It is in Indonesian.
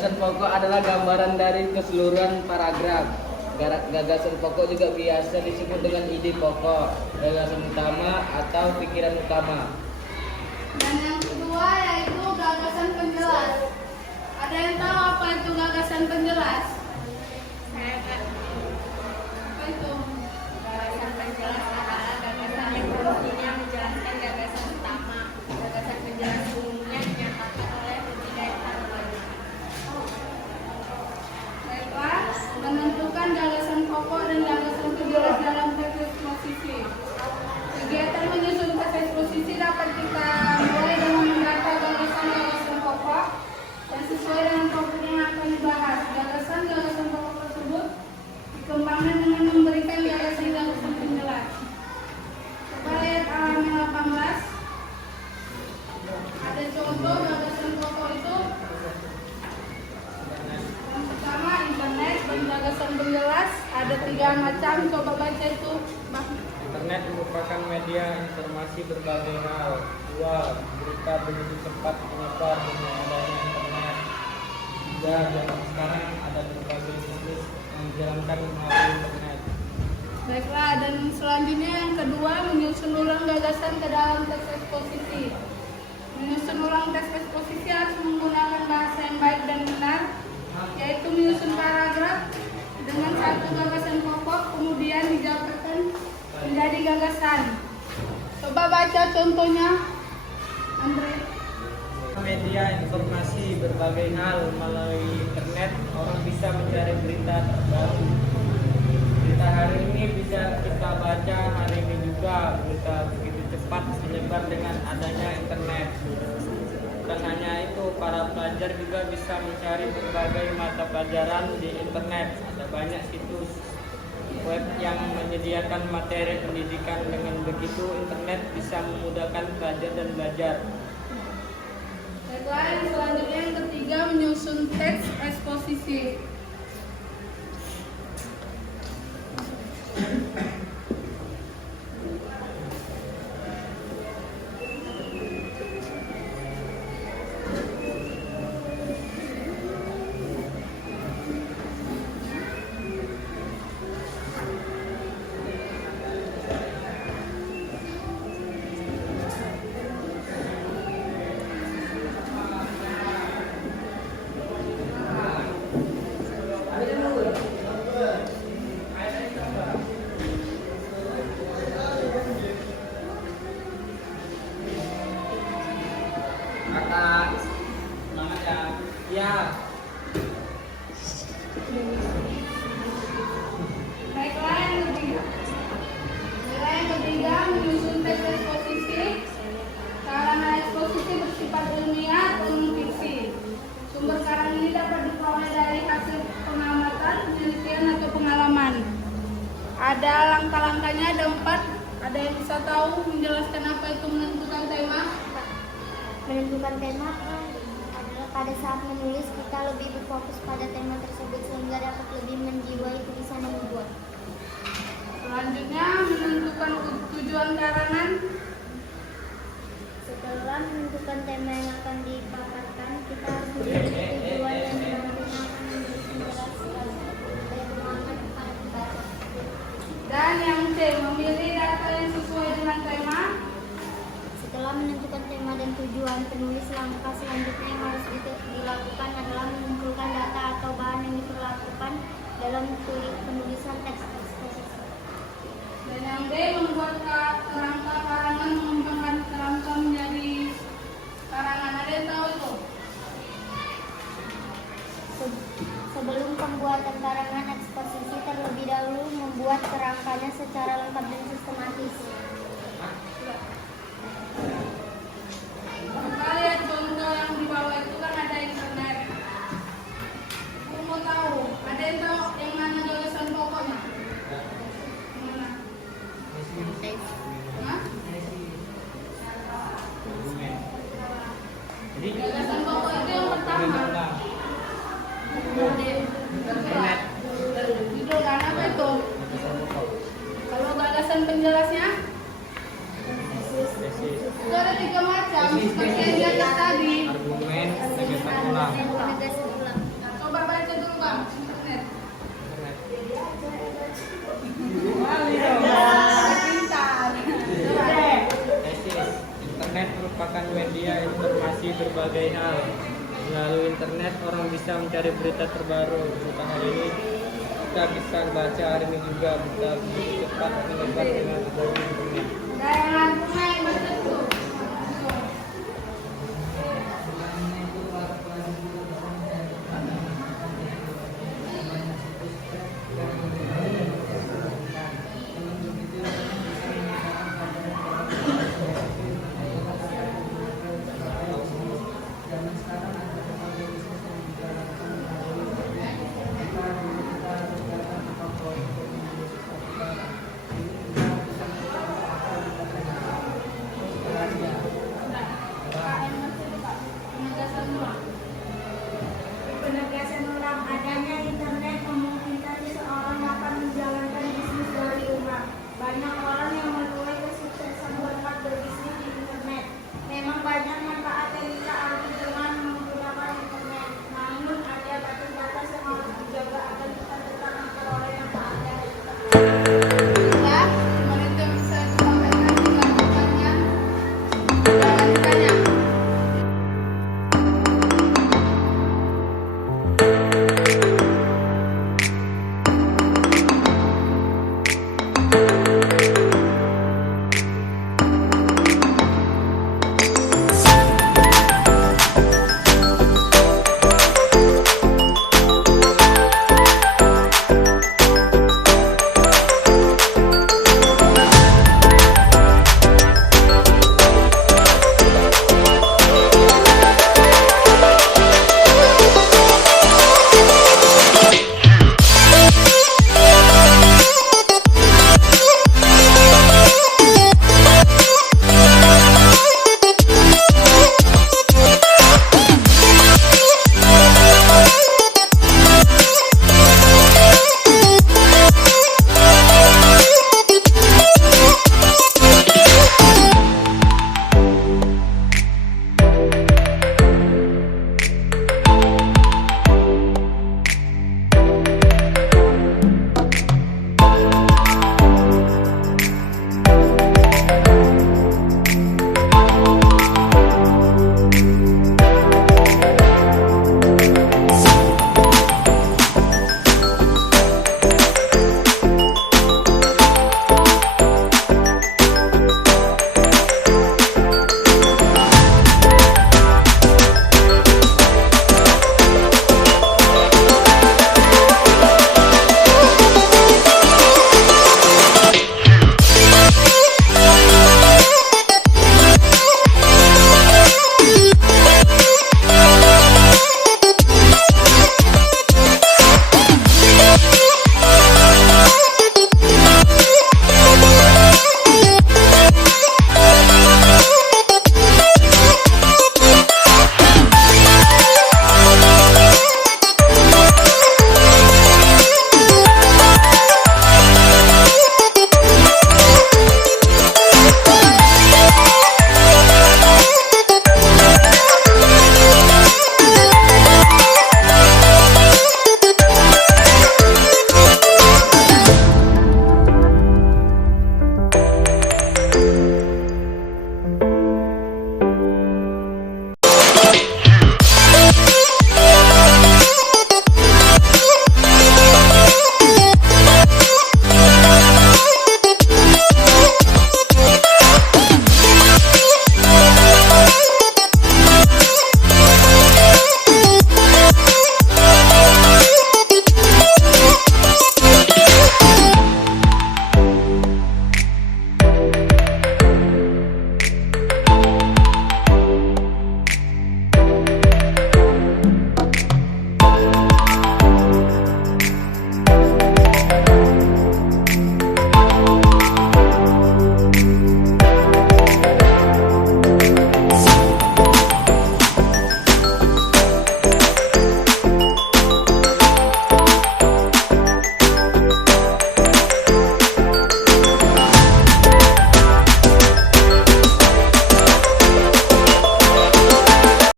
Gagasan pokok adalah gambaran dari keseluruhan paragraf. Gagasan pokok juga biasa disebut dengan ide pokok, gagasan utama atau pikiran utama. Dan yang kedua yaitu gagasan penjelas. Ada yang tahu apa itu gagasan penjelas? Saya kan. Apa itu? Gagasan penjelas adalah gagasan yang fungsinya menjelaskan gagasan utama. Gagasan penjelas umumnya dinyatakan oleh ketiga yang lainnya. Baiklah, menentukan gagasan pokok dan gagasan penjelas dalam teks eksposisi. Kegiatan menyusun teks eksposisi dapat kita mulai dengan mendata gagasan-gagasan pokok yang sesuai dengan topik yang akan dibahas. Gagasan-gagasan pokok tersebut dikembangkan dengan memberikan gagasan-gagasan penjelas. Coba lihat halaman 18. Ada contoh gagasan pokok itu. Yang pertama internet dan gagasan penjelas ada 3 macam. Coba baca itu, Bang. Internet merupakan media informasi berbagai hal. 2. Berita begitu cepat menyebar dengan adanya internet. 3. Zaman sekarang ada berbagai bisnis yang dijalankan melalui internet. Baiklah, dan selanjutnya yang kedua, menyusun ulang gagasan ke dalam teks eksposisi. Menyusun ulang teks eksposisi harus menggunakan bahasa yang baik dan benar, yaitu menyusun paragraf dengan satu gagasan pokok, kemudian dijabarkan menjadi gagasan. Coba baca contohnya, Andre. Media informasi berbagai hal melalui internet, orang bisa mencari berita terbaru. Berita hari ini bisa kita baca hari ini juga. Berita begitu cepat menyebar dengan adanya internet. Bukan hanya itu, para pelajar juga bisa mencari berbagai mata pelajaran di internet. Ada banyak situs web yang menyediakan materi pendidikan. Dengan begitu, internet bisa memudahkan pelajar dan belajar. Baiklah, yang selanjutnya yang ketiga, menyusun teks eksposisi. Kakak, semangat ya. Ya. Baiklah, yang ketiga. Baiklah, yang ketiga, menyusun teks eksposisi. Sarana eksposisi bersifat ilmiah atau non-fiksi. Sumber karang ini dapat diperoleh dari hasil pengamatan, penelitian atau pengalaman. Ada langkah-langkahnya, ada 4. Ada yang bisa tahu menjelaskan apa itu menentukan tema? Menentukan tema adalah pada saat menulis kita lebih berfokus pada tema tersebut sehingga dapat lebih menjiwai tulisan yang dibuat. Selanjutnya, menentukan tujuan karangan. Setelah menentukan tema yang akan dipaparkan, kita harus memiliki tujuan yang nantinya akan menjadi penjelas supaya bermanfaat kepada pembaca. Dan yang C, memilih data yang sesuai dengan tema. Setelah menentukan tema dan tujuan, penulis langkah selanjutnya yang harus dilakukan adalah mengumpulkan data atau bahan yang diperlakukan dalam penulisan teks eksposisi. Dan yang D, membuat kerangka karangan, mengembangkan kerangka menjadi karangan. Ada yang tahu itu? Sebelum pembuatan karangan eksposisi, terlebih dahulu membuat kerangkanya secara lengkap dan sistematis. Kita lihat contoh yang di bawah itu kan ada internet. Aku mau tahu, ada yang tahu yang mana gagasan pokoknya? Yang mana? Hah? Gagasan pokok itu yang pertama. Internet. Judul kan apa itu? Kalau gagasan penjelasnya? Itu ada 3 macam, seperti yang di atas tadi. Argumen, gagasan ulang. Gagasan ulang. merupakan media informasi berbagai hal. Melalui internet orang bisa mencari berita terbaru. Berita hari ini kita bisa baca hari ini juga, berita begitu cepat menyebar dengan teknologi dunia. Dayangan tunai bertentu. Penegasan ulang adanya